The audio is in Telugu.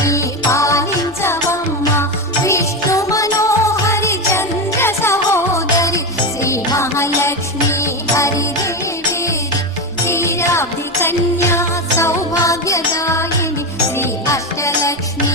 అష్టలక్ష్మి పాలించవమ్మ విష్ణు మనోహరి చంద్ర సహోదరి శ్రీ మహాలక్ష్మి హరిదేవి క్షీరాబ్ది కన్యా సౌభాగ్యదాయిని శ్రీ అష్టలక్ష్మి